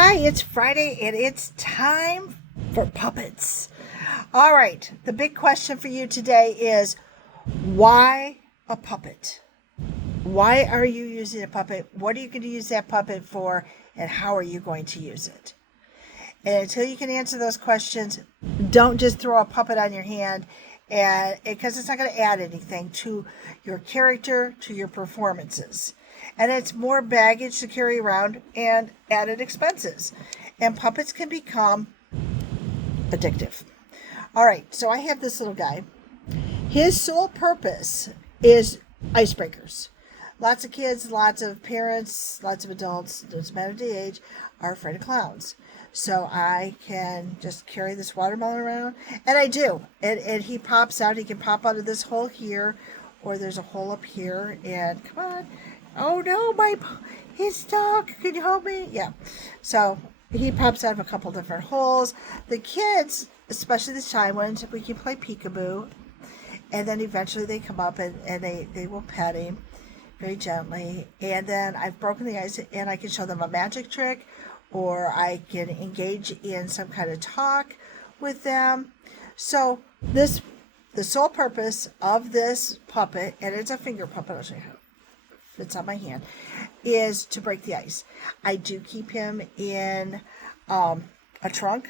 Hi, it's Friday and it's time for puppets. All right, the big question for you today is why a puppet? Why are you using a puppet? What are you going to use that puppet for? And how are you going to use it? And until you can answer those questions, don't just throw a puppet on your hand and because it's not going to add anything to your character, to your performances. And it's more baggage to carry around and added expenses. And puppets can become addictive. All right, so I have this little guy. His sole purpose is icebreakers. Lots of kids, lots of parents, lots of adults, doesn't matter the age, are afraid of clowns. So I can just carry this watermelon around, and I do. And he pops out. He can pop out of this hole here, or there's a hole up here. And come on, oh no, he's stuck. Can you help me? Yeah. So he pops out of a couple different holes. The kids, especially the shy ones, we can play peekaboo, and then eventually they come up and they will pet him very gently. And then I've broken the ice and I can show them a magic trick, or I can engage in some kind of talk with them. So the sole purpose of this puppet, and it's a finger puppet, I'll show you how it fits on my hand, is to break the ice. I do keep him in a trunk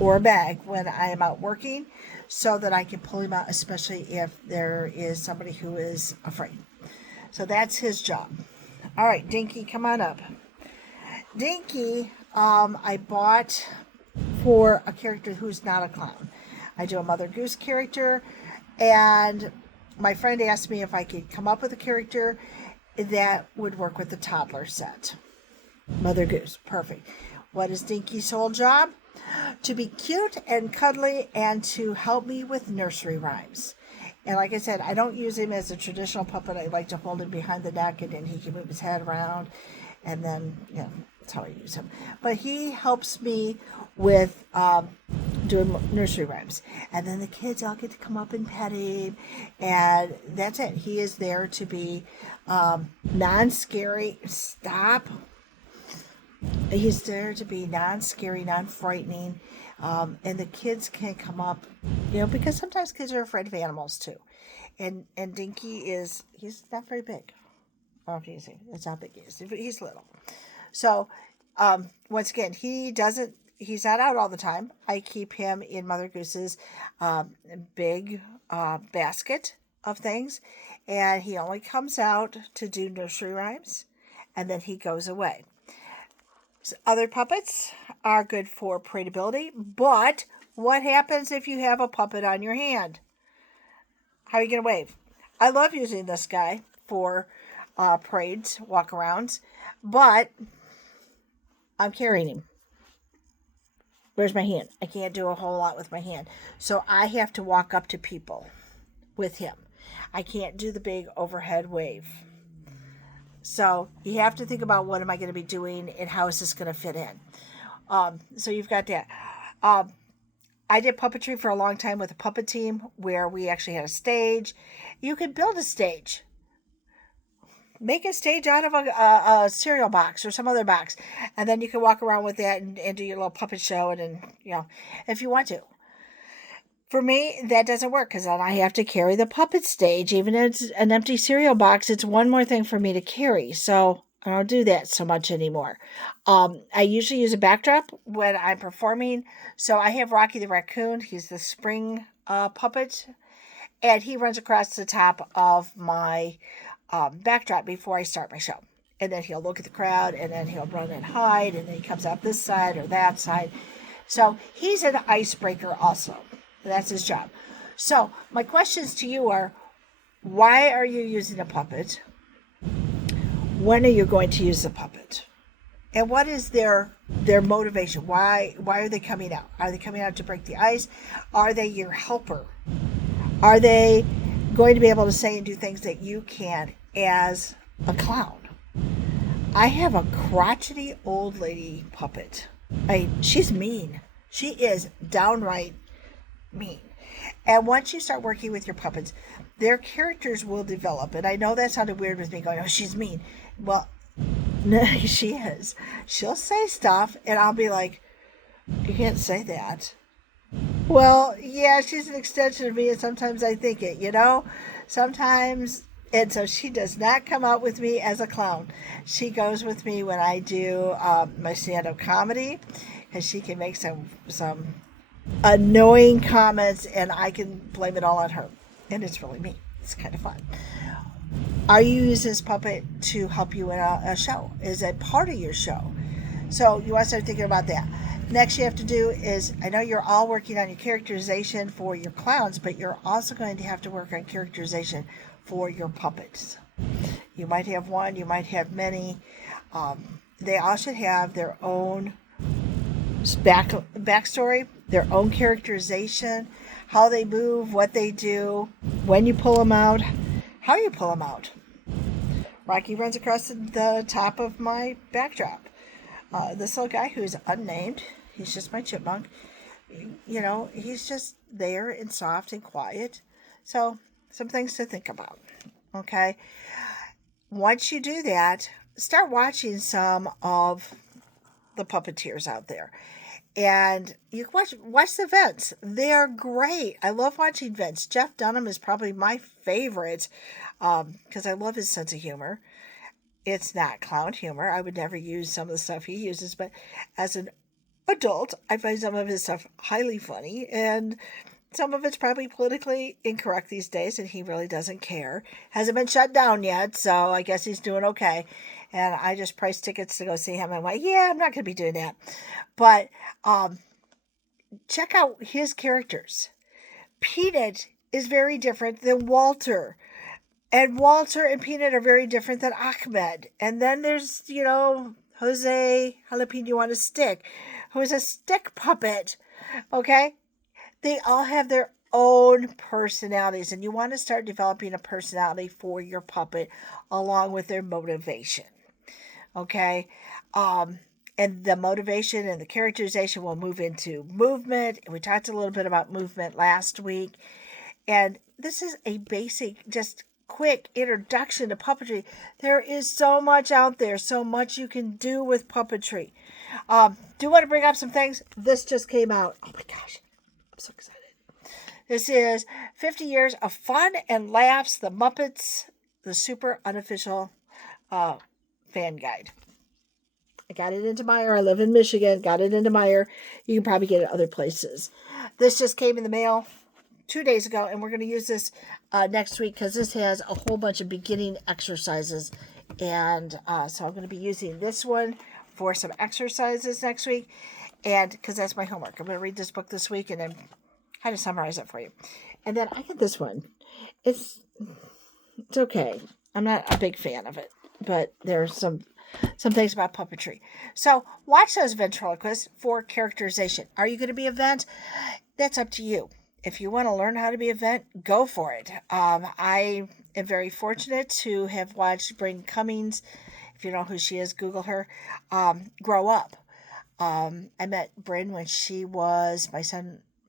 or a bag when I am out working so that I can pull him out, especially if there is somebody who is afraid. So that's his job. All right, Dinky, come on up. Dinky, I bought for a character who's not a clown. I do a Mother Goose character, and my friend asked me if I could come up with a character that would work with the toddler set. Mother Goose, perfect. What is Dinky's whole job? To be cute and cuddly and to help me with nursery rhymes. And like I said, I don't use him as a traditional puppet. I like to hold him behind the neck and then he can move his head around. And then, that's how I use him. But he helps me with doing nursery rhymes. And then the kids all get to come up and pet him. And that's it. He is there to be non-scary. Stop. He's there to be non-scary, non-frightening, and the kids can come up, because sometimes kids are afraid of animals too. And Dinky he's not very big. I don't know if you see, that's how big he is. He's little. So, once again, he's not out all the time. I keep him in Mother Goose's big basket of things, and he only comes out to do nursery rhymes, and then he goes away. Other puppets are good for paradability, but what happens if you have a puppet on your hand? How are you going to wave? I love using this guy for parades, walk-arounds, but I'm carrying him. Where's my hand? I can't do a whole lot with my hand. So I have to walk up to people with him. I can't do the big overhead wave. So you have to think about what am I going to be doing and how is this going to fit in. So you've got that. I did puppetry for a long time with a puppet team where we actually had a stage. You could build a stage. Make a stage out of a cereal box or some other box. And then you can walk around with that and do your little puppet show and if you want to. For me, that doesn't work because then I have to carry the puppet stage. Even if it's an empty cereal box, it's one more thing for me to carry. So I don't do that so much anymore. I usually use a backdrop when I'm performing. So I have Rocky the Raccoon. He's the spring puppet. And he runs across the top of my backdrop before I start my show. And then he'll look at the crowd and then he'll run and hide. And then he comes out this side or that side. So he's an icebreaker also. That's his job. So my questions to you are, why are you using a puppet? When are you going to use the puppet? And what is their motivation? Why are they coming out? Are they coming out to break the ice? Are they your helper? Are they going to be able to say and do things that you can't as a clown? I have a crotchety old lady puppet. She's mean. She is downright mean. And once you start working with your puppets, their characters will develop. And I know that sounded weird with me going, oh, she's mean. Well, No, she is. She'll say stuff, and I'll be like, "You can't say that." Well, yeah, she's an extension of me, and sometimes I think it, Sometimes, and so she does not come out with me as a clown. She goes with me when I do my stand up comedy, because she can make some annoying comments, and I can blame it all on her. And it's really me. It's kind of fun. Are you using this puppet to help you in a show? Is it part of your show? So you want to start thinking about that. Next, you have to do is I know you're all working on your characterization for your clowns, but you're also going to have to work on characterization for your puppets. You might have one, you might have many. They all should have their own backstory, their own characterization, how they move, what they do, when you pull them out, how you pull them out. Rocky runs across the top of my backdrop. This little guy who's unnamed, he's just my chipmunk. He's just there and soft and quiet. So, some things to think about. Okay. Once you do that, start watching some of the puppeteers out there. And you can watch the vents. They are great. I love watching vents. Jeff Dunham is probably my favorite because I love his sense of humor. It's not clown humor. I would never use some of the stuff he uses, but as an adult, I find some of his stuff highly funny, and some of it's probably politically incorrect these days, and he really doesn't care. Hasn't been shut down yet, so I guess he's doing okay. And I just priced tickets to go see him. I'm like, yeah, I'm not going to be doing that. But check out his characters. Peanut is very different than Walter. And Walter and Peanut are very different than Ahmed. And then there's, Jose Jalapeno on a Stick, who is a stick puppet. Okay? They all have their own personalities, and you want to start developing a personality for your puppet along with their motivation. Okay? And the motivation and the characterization will move into movement. We talked a little bit about movement last week. And this is a basic, just quick introduction to puppetry. There is so much out there, so much you can do with puppetry. Do want to bring up some things. This just came out. Oh my gosh, I'm so excited. This is 50 Years of Fun and Laughs, The Muppets, the super unofficial fan guide. I got it into Meyer. I live in Michigan. Got it into Meyer. You can probably get it other places. This just came in the mail 2 days ago, and we're going to use this next week because this has a whole bunch of beginning exercises. And so I'm going to be using this one for some exercises next week. And because that's my homework, I'm going to read this book this week and then kind of summarize it for you. And then I get this one. It's okay. I'm not a big fan of it, but there's some things about puppetry. So watch those ventriloquists for characterization. Are you going to be a vent? That's up to you. If you want to learn how to be a vent, go for it. I am very fortunate to have watched Bryn Cummings. If you know who she is, Google her. Grow up. I met Bryn when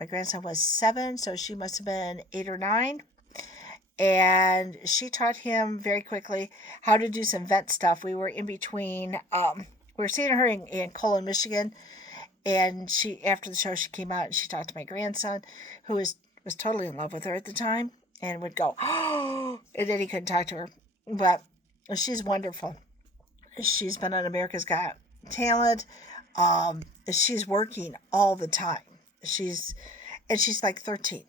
my grandson was 7, so she must have been 8 or 9. And she taught him very quickly how to do some vent stuff. We were in between. We were seeing her in Colon, Michigan, and after the show she came out and she talked to my grandson, who was totally in love with her at the time, and would go, oh, and then he couldn't talk to her. But she's wonderful. She's been on America's Got Talent. She's working all the time. She's like 13.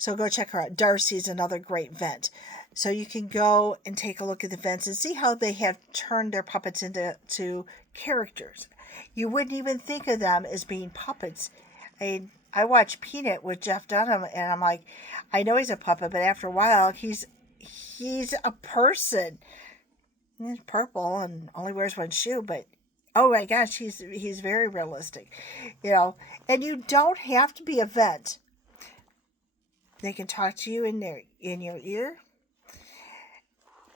So go check her out. Darcy's another great vent. So you can go and take a look at the vents and see how they have turned their puppets into characters. You wouldn't even think of them as being puppets. I watched Peanut with Jeff Dunham, and I'm like, I know he's a puppet, but after a while, he's a person. He's purple and only wears one shoe, but oh my gosh, he's very realistic, And you don't have to be a vet. They can talk to you in your ear,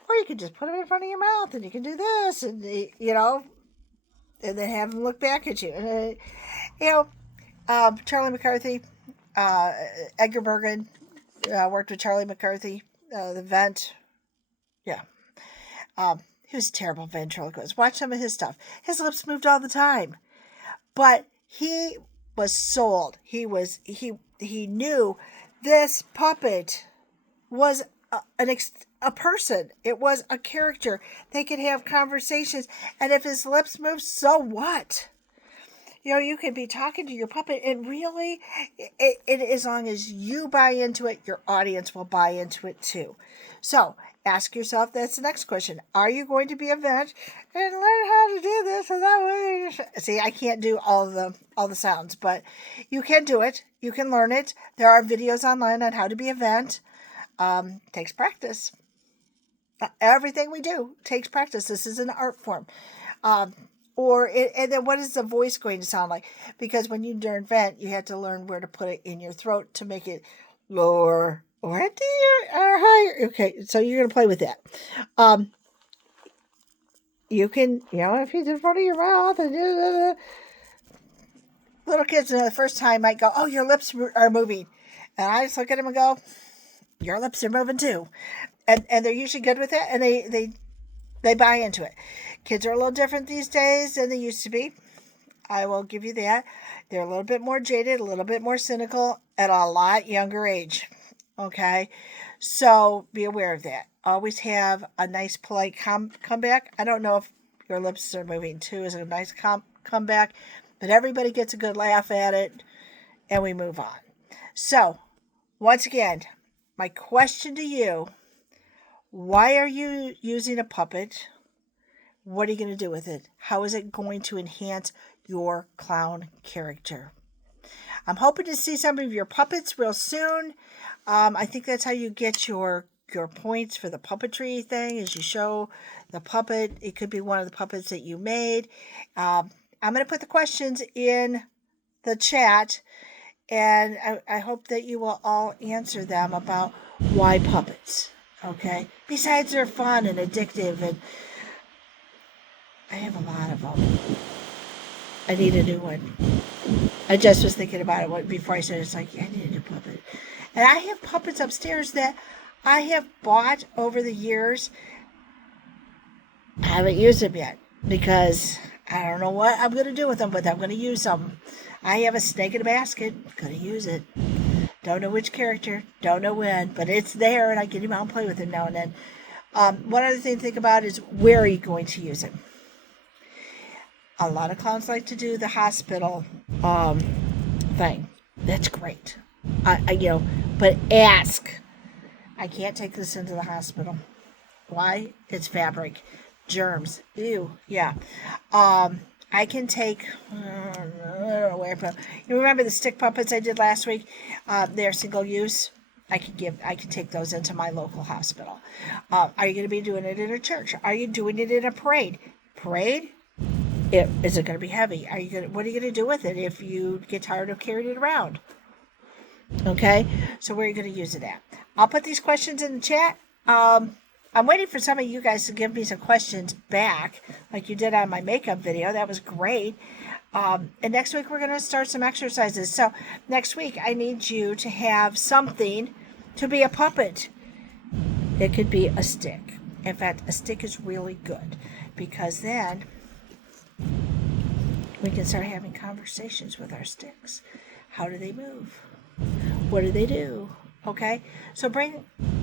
or you can just put them in front of your mouth, and you can do this, and and then have them look back at you. And Charlie McCarthy, Edgar Bergen, worked with Charlie McCarthy, the vent. Yeah. He was a terrible ventriloquist. Watch some of his stuff. His lips moved all the time. But he was sold. He knew this puppet was a person. It was a character. They could have conversations. And if his lips moved, so what? You could be talking to your puppet, and really, as long as you buy into it, your audience will buy into it too. So ask yourself, that's the next question. Are you going to be a vet and learn how to do this? And that way? See, I can't do all the sounds, but you can do it. You can learn it. There are videos online on how to be a vet. Takes practice. Everything we do takes practice. This is an art form. And then what is the voice going to sound like? Because when you learn vent, you have to learn where to put it in your throat to make it lower or higher. Okay, so you're going to play with that. You can, if he's in front of your mouth, and little kids the first time might go, "Oh, your lips are moving," and I just look at them and go, "Your lips are moving too," and they're usually good with it, and they buy into it. Kids are a little different these days than they used to be. I will give you that. They're a little bit more jaded, a little bit more cynical at a lot younger age. Okay? So be aware of that. Always have a nice, polite comeback. I don't know if your lips are moving too is a nice comeback, but everybody gets a good laugh at it, and we move on. So, once again, my question to you, why are you using a puppet? What are you going to do with it? How is it going to enhance your clown character? I'm hoping to see some of your puppets real soon. I think that's how you get your points for the puppetry thing, is you show the puppet. It could be one of the puppets that you made. I'm going to put the questions in the chat, and I hope that you will all answer them about why puppets. Okay? Besides, they're fun and addictive, and I have a lot of them. I need a new one. I just was thinking about it before I said it. It's like, yeah, I need a new puppet. And I have puppets upstairs that I have bought over the years. I haven't used them yet because I don't know what I'm going to do with them, but I'm going to use them. I have a snake in a basket. Going to use it. Don't know which character. Don't know when. But it's there, and I get him out and play with him now and then. One other thing to think about is, where are you going to use it? A lot of clowns like to do the hospital thing. That's great. But ask. I can't take this into the hospital. Why? It's fabric. Germs. Ew. Yeah. I can take, I don't know where I put. You remember the stick puppets I did last week? They're single use. I can take those into my local hospital. Are you going to be doing it in a church? Are you doing it in a parade? Parade? Is it going to be heavy? What are you going to do with it if you get tired of carrying it around? Okay, so where are you going to use it at? I'll put these questions in the chat. I'm waiting for some of you guys to give me some questions back, like you did on my makeup video. That was great. And next week we're going to start some exercises. So next week I need you to have something to be a puppet. It could be a stick. In fact, a stick is really good, because then we can start having conversations with our sticks. How do they move? What do they do? Okay, so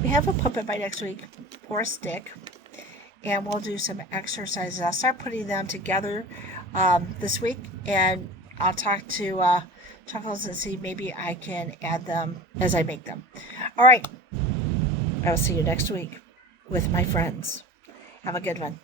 have a puppet by next week, or a stick, and we'll do some exercises. I'll start putting them together this week, and I'll talk to Chuckles and see maybe I can add them as I make them. All right, I will see you next week with my friends. Have a good one.